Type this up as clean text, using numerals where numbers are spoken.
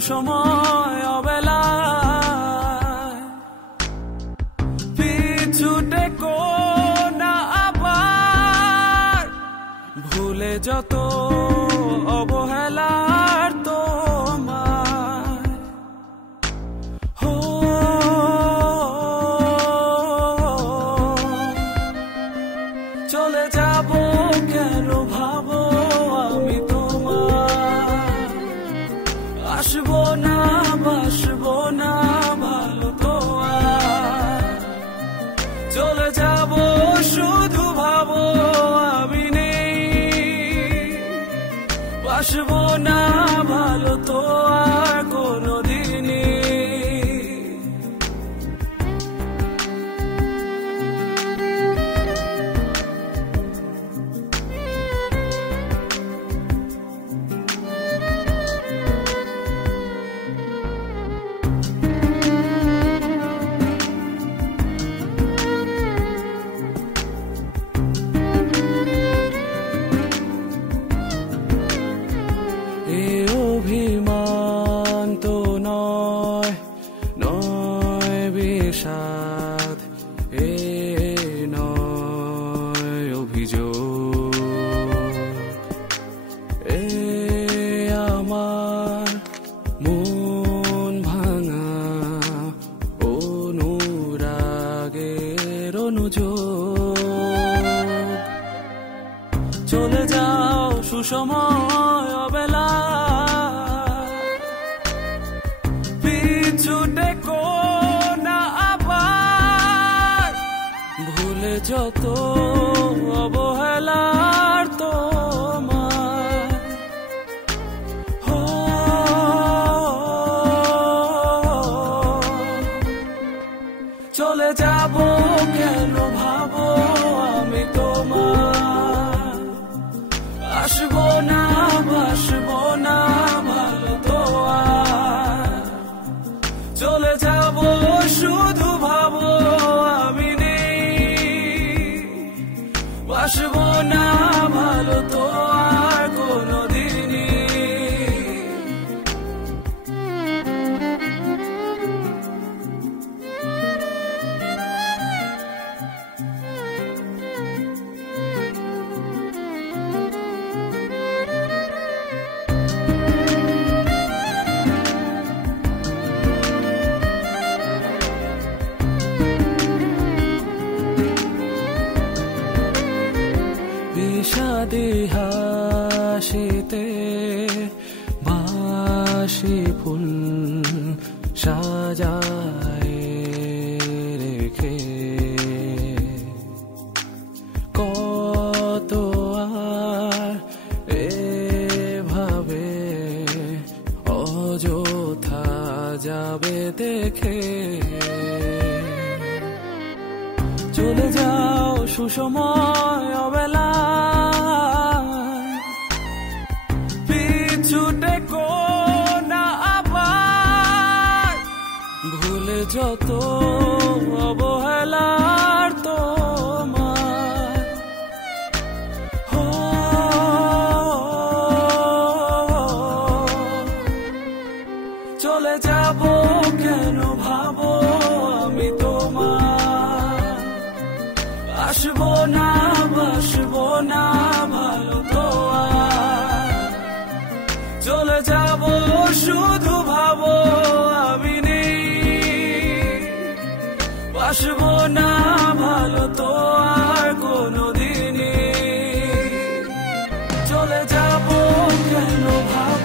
সুসময় অবেলায় পিছু টেকো না আবার ভুলে যত অবহেলার তোমায় চলে যাব কেন ভাবো আমি তোমায় আসবো না বাসবো না ভালো তো চলে যাব শুধু ভাবো আমি নেই বাসবো না ভালো তো আর কোনোদিনই অভিমান তো নয় নয় বিষাদ এ নয় অভিযোগ এ আমার মন ভাঙা অনুরাগের অনুযোগ চলে যাও সুসময় অবেলা পিছু টেকো না আবার ভুলে যত অবহেলার তোমায় চলে যাব কেন ভাবো আমি তোমায় আসবো না বাসবো না ভালো তো চলে যাব শুধু ভাবো আমি নেই বাসবো না ভালো তো আর কোনোদিনই বিষাদে হাসিতে বাসি ফুল সাজায় রেখে কত আর এভাবে অযথা যাবে দেখে চলে যাও সুসময় অবেলায় পিছু টেকো না আবার ভুলে যত অবহেলার তোমায় চলে যাব কেন ভাবো আমি তোমায় আসবো না বাসবো না ভালো তো চলে যাব শুধু ভাবো আমি নেই বাসবো না ভালো তো আর কোনোদিনই চলে যাব কেন ভাবো